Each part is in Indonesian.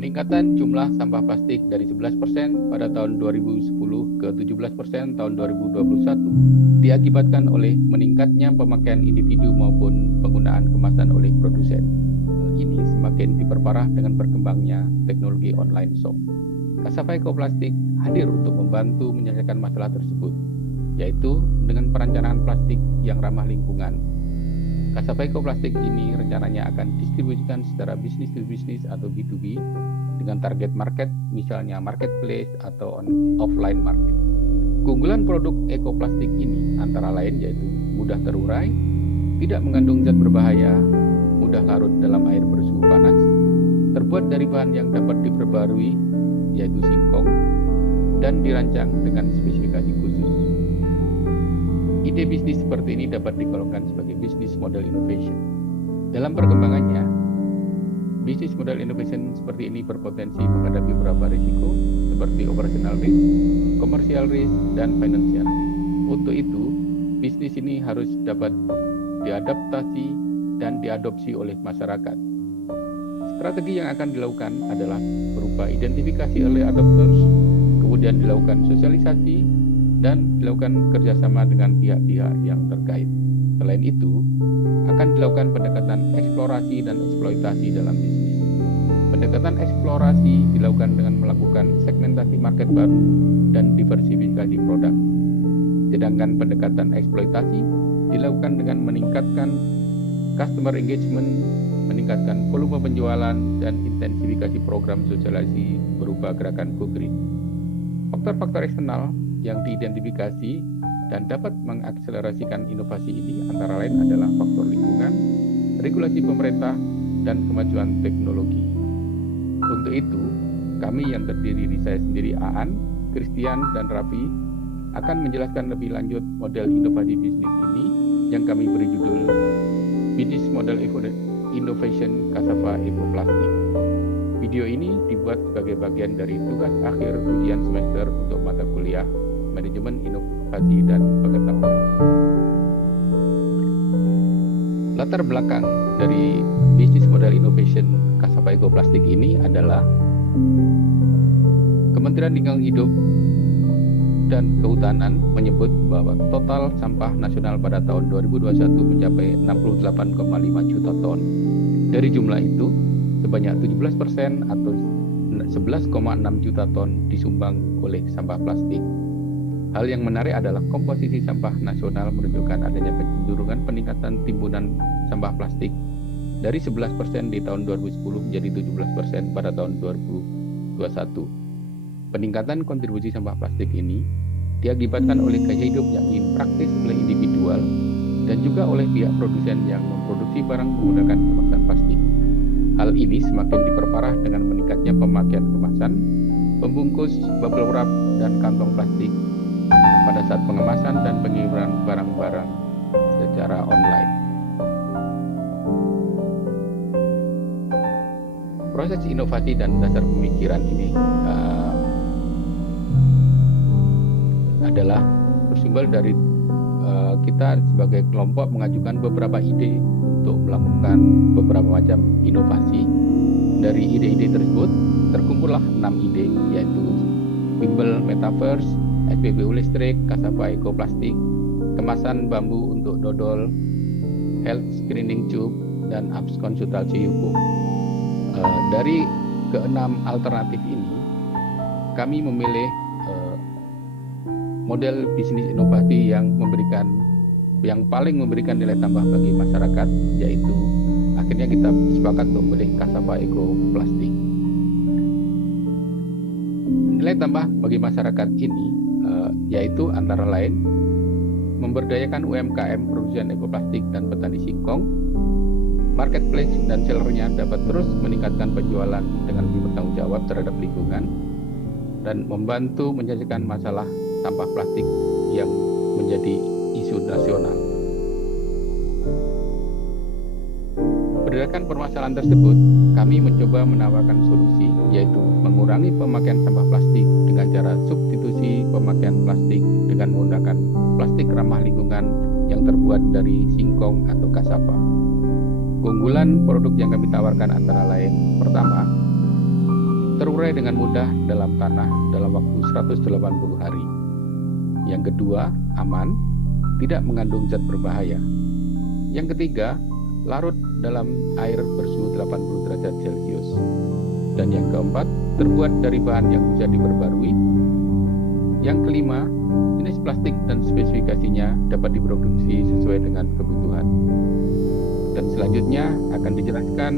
Peningkatan jumlah sampah plastik dari 11% pada tahun 2010 ke 17% tahun 2021 diakibatkan oleh meningkatnya pemakaian individu maupun penggunaan kemasan oleh produsen. Ini semakin diperparah dengan berkembangnya teknologi online shop. Kasava Ekoplastik hadir untuk membantu menyelesaikan masalah tersebut, yaitu dengan perencanaan plastik yang ramah lingkungan. Kasava Ekoplastik ini rencananya akan distribusikan secara bisnis to bisnis atau B2B dengan target market misalnya marketplace atau offline market. Keunggulan produk ekoplastik ini antara lain yaitu mudah terurai, tidak mengandung zat berbahaya, mudah larut dalam air bersuhu panas, terbuat dari bahan yang dapat diperbarui yaitu singkong, dan dirancang dengan spesifikasi khusus. Ide bisnis seperti ini dapat digolongkan sebagai bisnis model innovation. Dalam perkembangannya, bisnis model innovation seperti ini berpotensi menghadapi beberapa risiko seperti operational risk, commercial risk, dan financial risk. Untuk itu, bisnis ini harus dapat diadaptasi dan diadopsi oleh masyarakat. Strategi yang akan dilakukan adalah berupa identifikasi early adopters, kemudian dilakukan sosialisasi, dan dilakukan kerjasama dengan pihak-pihak yang terkait. Selain itu, akan dilakukan pendekatan eksplorasi dan eksploitasi dalam bisnis. Pendekatan eksplorasi dilakukan dengan melakukan segmentasi market baru dan diversifikasi produk. Sedangkan pendekatan eksploitasi dilakukan dengan meningkatkan customer engagement, meningkatkan volume penjualan, dan intensifikasi program sosialisasi berupa gerakan Go Green. Faktor-faktor eksternal yang diidentifikasi dan dapat mengakselerasikan inovasi ini antara lain adalah faktor lingkungan, regulasi pemerintah, dan kemajuan teknologi. Untuk itu, kami yang terdiri dari saya sendiri Aan, Christian, dan Raffi akan menjelaskan lebih lanjut model inovasi bisnis ini yang kami beri judul Business Model Innovation Kasava Ekoplastik. Video ini dibuat sebagai bagian dari tugas akhir ujian semester untuk mata kuliah Manajemen Inovasi dan Pengetahuan. Latar belakang dari Business Model Innovation Kasava Ekoplastik ini adalah Kementerian Lingkungan Hidup dan Kehutanan menyebut bahwa total sampah nasional pada tahun 2021 mencapai 68,5 juta ton. Dari jumlah itu, sebanyak 17% atau 11,6 juta ton disumbang oleh sampah plastik. Hal yang menarik adalah komposisi sampah nasional menunjukkan adanya kecenderungan peningkatan timbunan sampah plastik dari 11% di tahun 2010 menjadi 17% pada tahun 2021. Peningkatan kontribusi sampah plastik ini diakibatkan oleh gaya hidup yang ingin praktis oleh individual dan juga oleh pihak produsen yang memproduksi barang menggunakan kemasan plastik. Hal ini semakin diperparah dengan meningkatnya pemakaian kemasan, pembungkus, bubble wrap, dan kantong plastik pada saat pengemasan dan pengiriman barang-barang secara online. Proses inovasi dan dasar pemikiran ini adalah bersumber dari kita sebagai kelompok mengajukan beberapa ide untuk melakukan beberapa macam inovasi. Dari ide-ide tersebut terkumpullah 6 ide, yaitu bimbel metaverse, SPBU listrik, Kasava Ekoplastik, kemasan bambu untuk dodol, health screening tube, dan apps konsultasi hukum. Dari keenam alternatif ini, kami memilih model bisnis inovasi yang paling memberikan nilai tambah bagi masyarakat, yaitu akhirnya kita sepakat untuk memilih Kasava Ekoplastik. Nilai tambah bagi masyarakat ini yaitu antara lain memberdayakan UMKM produsen ekoplastik dan petani singkong. Marketplace dan sellernya dapat terus meningkatkan penjualan dengan lebih bertanggung jawab terhadap lingkungan dan membantu menyelesaikan masalah sampah plastik yang menjadi isu nasional. Berdasarkan permasalahan tersebut, kami mencoba menawarkan solusi, yaitu mengurangi pemakaian sampah plastik dengan cara substitusi pemakaian plastik dengan menggunakan plastik ramah lingkungan yang terbuat dari singkong atau kasava. Keunggulan produk yang kami tawarkan antara lain, pertama, terurai dengan mudah dalam tanah dalam waktu 180 hari. Yang kedua, aman, tidak mengandung zat berbahaya. Yang ketiga, larut dalam air bersuhu 80 derajat Celcius. Dan yang keempat, terbuat dari bahan yang bisa diperbarui. Yang kelima, jenis plastik dan spesifikasinya dapat diproduksi sesuai dengan kebutuhan. Dan selanjutnya akan dijelaskan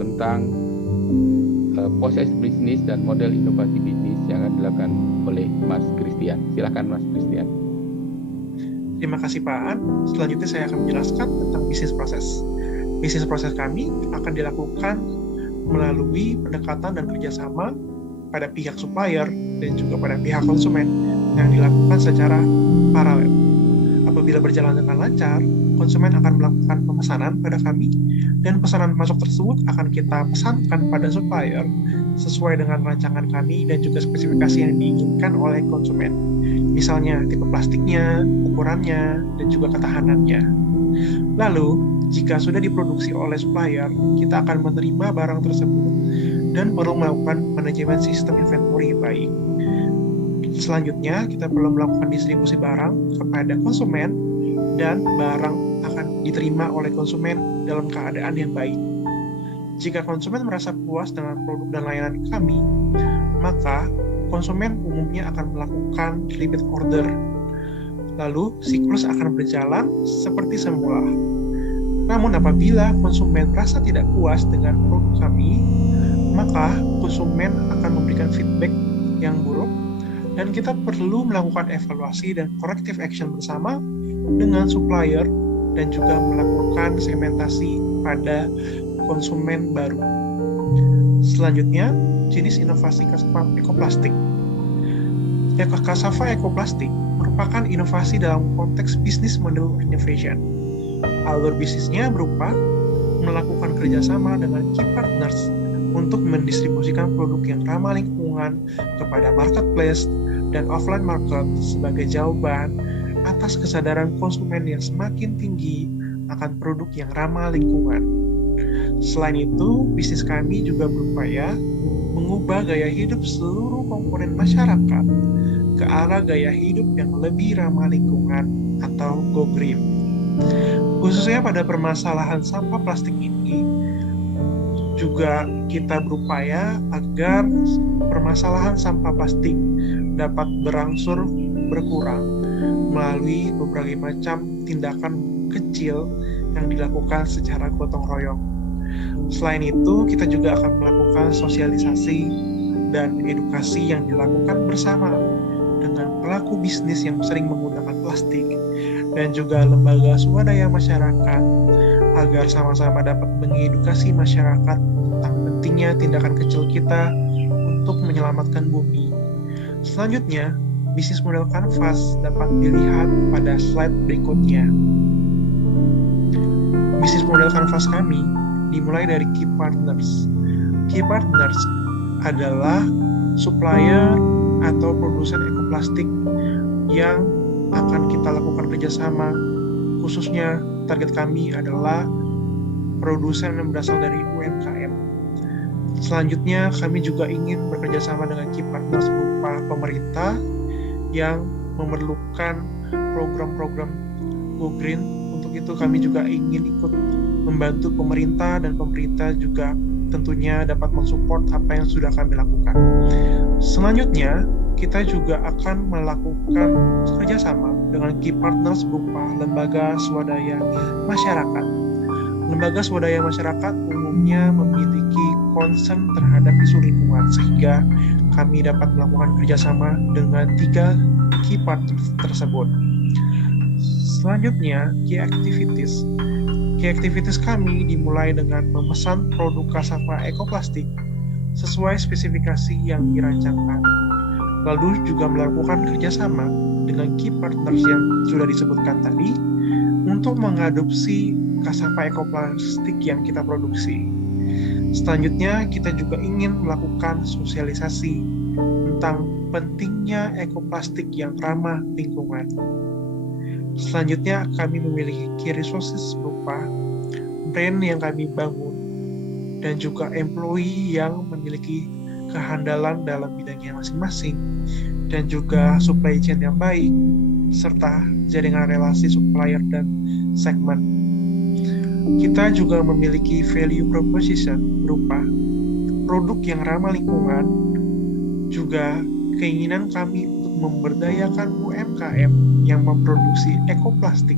tentang proses bisnis dan model inovasi bisnis yang akan dilakukan oleh Mas Christian. Silakan Mas Christian. Terima kasih Pak Aan. Selanjutnya saya akan menjelaskan tentang bisnis proses. Bisnis proses kami akan dilakukan melalui pendekatan dan kerjasama pada pihak supplier dan juga pada pihak konsumen yang dilakukan secara paralel. Apabila berjalan dengan lancar, konsumen akan melakukan pemesanan pada kami dan pesanan masuk tersebut akan kita pesankan pada supplier sesuai dengan rancangan kami dan juga spesifikasi yang diinginkan oleh konsumen. Misalnya tipe plastiknya, ukurannya, dan juga ketahanannya. Lalu, jika sudah diproduksi oleh supplier, kita akan menerima barang tersebut dan perlu melakukan manajemen sistem inventory yang baik. Selanjutnya, kita perlu melakukan distribusi barang kepada konsumen dan barang akan diterima oleh konsumen dalam keadaan yang baik. Jika konsumen merasa puas dengan produk dan layanan kami, maka konsumen umumnya akan melakukan repeat order. Lalu, siklus akan berjalan seperti semula. Namun apabila konsumen merasa tidak puas dengan produk kami, maka konsumen akan memberikan feedback yang buruk dan kita perlu melakukan evaluasi dan corrective action bersama dengan supplier dan juga melakukan segmentasi pada konsumen baru. Selanjutnya, jenis inovasi Cassava Ekoplastik. Cassava Ekoplastik merupakan inovasi dalam konteks business model innovation. Alur bisnisnya berupa melakukan kerjasama dengan key partners untuk mendistribusikan produk yang ramah lingkungan kepada marketplace dan offline market sebagai jawaban atas kesadaran konsumen yang semakin tinggi akan produk yang ramah lingkungan. Selain itu, bisnis kami juga berupaya mengubah gaya hidup seluruh komponen masyarakat ke arah gaya hidup yang lebih ramah lingkungan atau go green. Khususnya pada permasalahan sampah plastik ini, juga kita berupaya agar permasalahan sampah plastik dapat berangsur berkurang melalui berbagai macam tindakan kecil yang dilakukan secara gotong royong. Selain itu, kita juga akan melakukan sosialisasi dan edukasi yang dilakukan bersama dengan pelaku bisnis yang sering menggunakan plastik dan juga lembaga swadaya masyarakat agar sama-sama dapat mengedukasi masyarakat tentang pentingnya tindakan kecil kita untuk menyelamatkan bumi. Selanjutnya, bisnis model kanvas dapat dilihat pada slide berikutnya. Bisnis model kanvas kami dimulai dari key partners. Key partners adalah supplier atau produsen ekoplastik yang akan kita lakukan kerjasama. Khususnya target kami adalah produsen yang berasal dari UMKM. Selanjutnya, kami juga ingin bekerjasama dengan key partners berupa pemerintah yang memerlukan program-program Go Green. Untuk itu kami juga ingin ikut membantu pemerintah dan pemerintah juga tentunya dapat mensupport apa yang sudah kami lakukan. Selanjutnya, kita juga akan melakukan kerjasama dengan key partners berupa lembaga swadaya masyarakat. Lembaga swadaya masyarakat umumnya memiliki concern terhadap isu lingkungan, sehingga kami dapat melakukan kerjasama dengan 3 key partners tersebut. Selanjutnya, key activities. Key activities kami dimulai dengan memesan produk Cassava Ekoplastik sesuai spesifikasi yang dirancangkan. Lalu juga melakukan kerjasama dengan key partners yang sudah disebutkan tadi untuk mengadopsi Cassava Ekoplastik yang kita produksi. Selanjutnya, kita juga ingin melakukan sosialisasi tentang pentingnya ekoplastik yang ramah lingkungan. Selanjutnya, kami memiliki key resources berupa brand yang kami bangun dan juga employee yang memiliki kehandalan dalam bidangnya masing-masing, dan juga supply chain yang baik, serta jaringan relasi supplier dan segmen. Kita juga memiliki value proposition berupa produk yang ramah lingkungan, juga keinginan kami untuk memberdayakan UMKM yang memproduksi ekoplastik,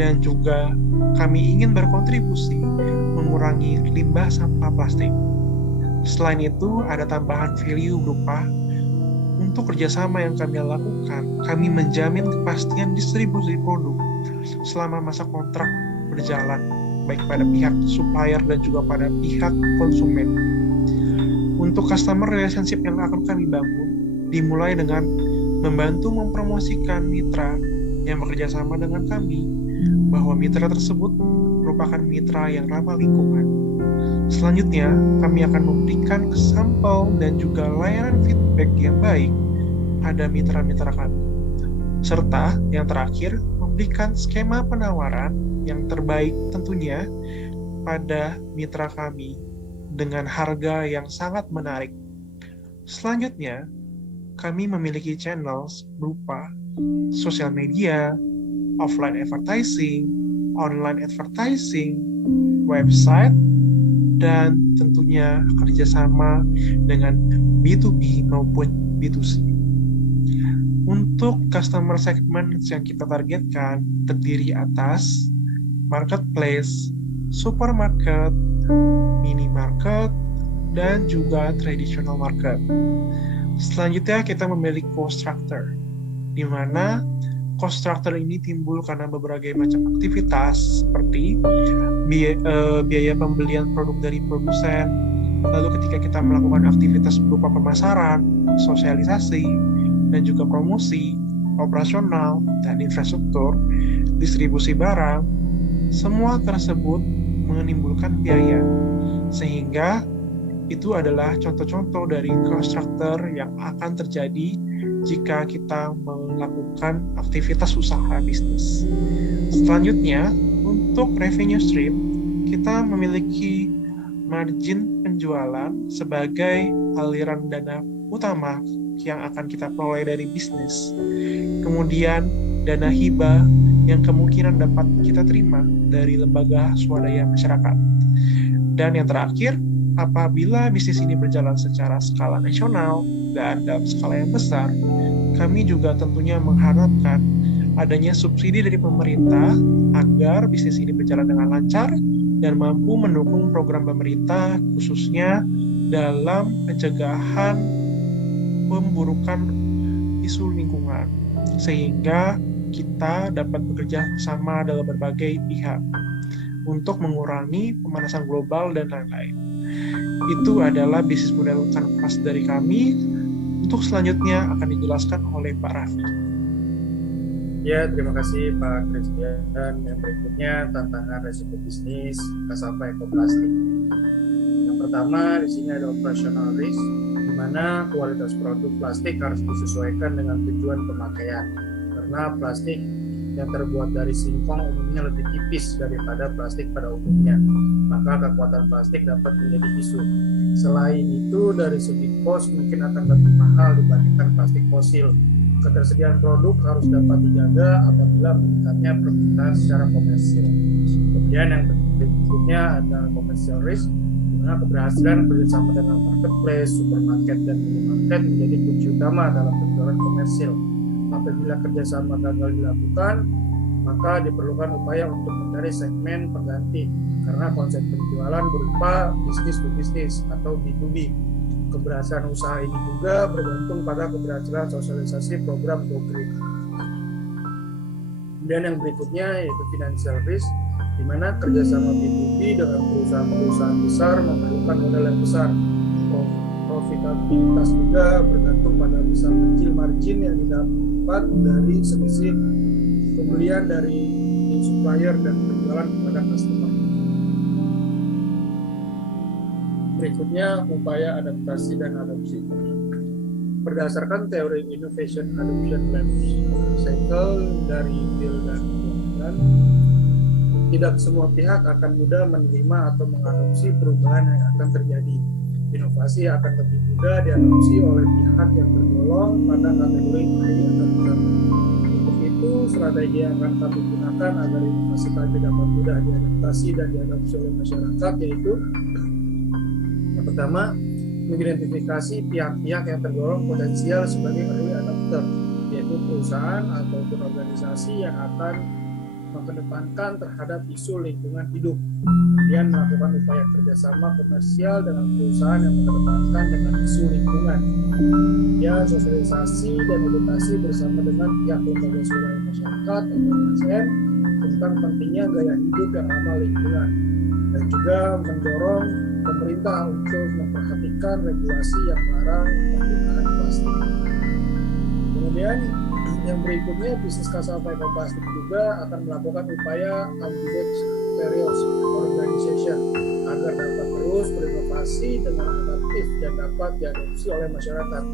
dan juga kami ingin berkontribusi mengurangi limbah sampah plastik. Selain itu, ada tambahan value berupa untuk kerjasama yang kami lakukan, kami menjamin kepastian distribusi produk selama masa kontrak berjalan, baik pada pihak supplier dan juga pada pihak konsumen. Untuk customer relationship yang akan kami bangun, dimulai dengan membantu mempromosikan mitra yang bekerja sama dengan kami, bahwa mitra tersebut merupakan mitra yang ramah lingkungan. Selanjutnya, kami akan memberikan sampel dan juga layanan feedback yang baik pada mitra-mitra kami. Serta yang terakhir, memberikan skema penawaran yang terbaik tentunya pada mitra kami dengan harga yang sangat menarik. Selanjutnya, kami memiliki channels berupa sosial media, offline advertising, online advertising, website, dan tentunya kerjasama dengan B2B maupun B2C. Untuk customer segment yang kita targetkan terdiri atas marketplace, supermarket, minimarket, dan juga traditional market. Selanjutnya kita memiliki cost structure, di mana cost structure ini timbul karena berbagai macam aktivitas seperti biaya pembelian produk dari produsen, lalu ketika kita melakukan aktivitas berupa pemasaran, sosialisasi, dan juga promosi, operasional, dan infrastruktur, distribusi barang, semua tersebut menimbulkan biaya, sehingga itu adalah contoh-contoh dari cost structure yang akan terjadi jika kita melakukan aktivitas usaha bisnis. Selanjutnya, untuk revenue stream, kita memiliki margin penjualan sebagai aliran dana utama yang akan kita peroleh dari bisnis. Kemudian, dana hibah yang kemungkinan dapat kita terima dari lembaga swadaya masyarakat. Dan yang terakhir, apabila bisnis ini berjalan secara skala nasional dan dalam skala yang besar, kami juga tentunya mengharapkan adanya subsidi dari pemerintah agar bisnis ini berjalan dengan lancar dan mampu mendukung program pemerintah khususnya dalam pencegahan pemburukan isu lingkungan, sehingga kita dapat bekerja sama dalam berbagai pihak untuk mengurangi pemanasan global dan lain-lain. Itu adalah bisnis model kanvas dari kami. Untuk selanjutnya akan dijelaskan oleh Pak Raffi. Ya, terima kasih Pak Christian. Yang berikutnya tantangan resiko bisnis Kasapa Ekoplastik. Yang pertama di sini ada operational risk, di mana kualitas produk plastik harus disesuaikan dengan tujuan pemakaian. Karena plastik yang terbuat dari singkong umumnya lebih tipis daripada plastik pada umumnya, maka kekuatan plastik dapat menjadi isu. Selain itu, dari segi kos mungkin akan lebih mahal dibandingkan plastik fosil. Ketersediaan produk harus dapat dijaga apabila meningkatnya permintaan secara komersil. Kemudian yang berikutnya ada commercial risk, di mana keberhasilan bersama dengan marketplace, supermarket, dan minimarket menjadi kunci utama dalam penjualan komersil. Apabila kerjasama gagal dilakukan, maka diperlukan upaya untuk mencari segmen pengganti, karena konsep penjualan berupa bisnis to bisnis atau B2B. Keberhasilan usaha ini juga bergantung pada keberhasilan sosialisasi program Go Green. Kemudian yang berikutnya yaitu financial risk, di mana kerjasama B2B dengan perusahaan-perusahaan besar memerlukan modal yang besar. Profitabilitas juga bergantung pada besar kecil margin yang didapat dari selisih pembelian dari supplier dan penjualan kepada customer. Berikutnya, upaya adaptasi dan adopsi. Berdasarkan teori Innovation Adoption Life Cycle dari Bill dan Jordan, tidak semua pihak akan mudah menerima atau mengadopsi perubahan yang akan terjadi. inovasi akan lebih mudah diadopsi oleh pihak yang tergolong pada kategori early adopter. Untuk itu, strategi yang akan kami gunakan agar inovasi kami dapat mudah diadaptasi dan diadopsi oleh masyarakat yaitu yang pertama, mengidentifikasi pihak-pihak yang tergolong potensial sebagai early adopter, yaitu perusahaan ataupun organisasi yang akan mengedepankan terhadap isu lingkungan hidup. Kemudian melakukan upaya kerjasama komersial dengan perusahaan yang mengedepankan dengan isu lingkungan. Kemudian sosialisasi dan edukasi bersama dengan pihak lembaga swadaya masyarakat atau LSM tentang pentingnya gaya hidup yang ramah lingkungan. Dan juga mendorong pemerintah untuk memperhatikan regulasi yang melarang penggunaan plastik. Kemudian yang berikutnya, bisnis Kasapa Ekoplastik juga akan melakukan upaya antibacterial organization agar dapat terus berinovasi dengan adaptif dan dapat diadopsi oleh masyarakat.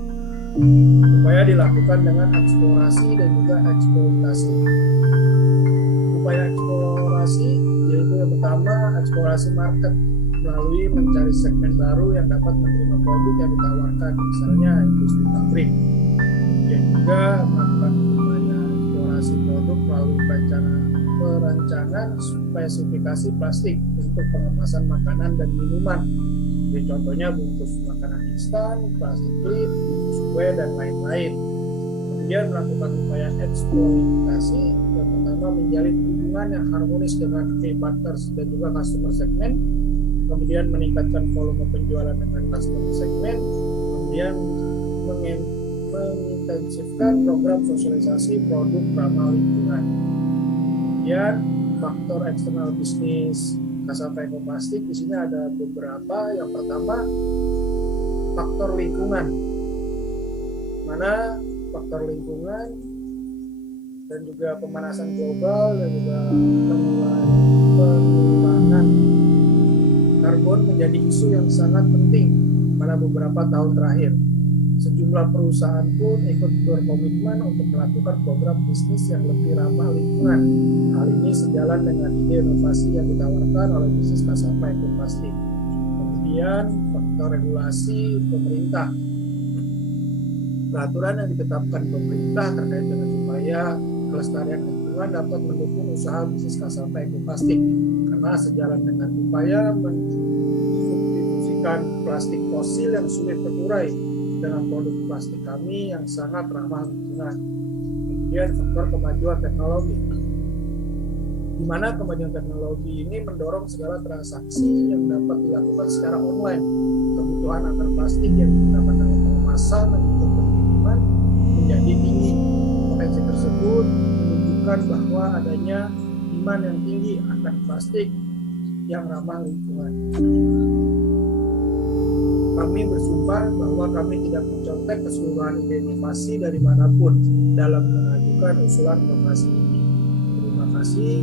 Upaya dilakukan dengan eksplorasi dan juga eksploitasi. Upaya eksplorasi yaitu yang pertama, eksplorasi market melalui mencari segmen baru yang dapat menerima produk yang ditawarkan, misalnya industri pabrik. Dan juga melakukan upaya eksplorasi produk melalui perancangan spesifikasi plastik untuk pengemasan makanan dan minuman. Jadi contohnya bungkus makanan instan, plastik klip, bungkus kue, dan lain-lain. Kemudian melakukan upaya eksploitasi yang pertama menjalin hubungan yang harmonis dengan key partners dan juga customer segment. Kemudian meningkatkan volume penjualan dengan customer segment. Kemudian mengintensifkan program sosialisasi produk ramah lingkungan. Kemudian faktor eksternal bisnis Kasapa Ekoplastik di sini ada beberapa. Yang pertama, faktor lingkungan. Mana faktor lingkungan dan juga pemanasan global dan juga pengurangan karbon menjadi isu yang sangat penting pada beberapa tahun terakhir. Sejumlah perusahaan pun ikut berkomitmen untuk melakukan program bisnis yang lebih ramah lingkungan. Hal ini sejalan dengan ide inovasi yang ditawarkan oleh bisnis Kasapa Ekoplastik. Kemudian faktor regulasi pemerintah. Peraturan yang ditetapkan pemerintah terkait dengan upaya kelestarian lingkungan dapat mendukung usaha bisnis Kasapa Ekoplastik karena sejalan dengan upaya mensubstitusikan plastik fosil yang sulit terurai dengan produk plastik kami yang sangat ramah lingkungan. Kemudian faktor kemajuan teknologi, di mana kemajuan teknologi ini mendorong segala transaksi yang dapat dilakukan secara online. Kebutuhan akan plastik yang digunakan dalam pengemasan dan untuk pengiriman menjadi tinggi. Potensi tersebut menunjukkan bahwa adanya demand yang tinggi akan plastik yang ramah lingkungan. Kami bersumpah bahwa kami tidak mencontek keseluruhan ide inovasi dari manapun dalam mengajukan usulan inovasi ini. Terima kasih.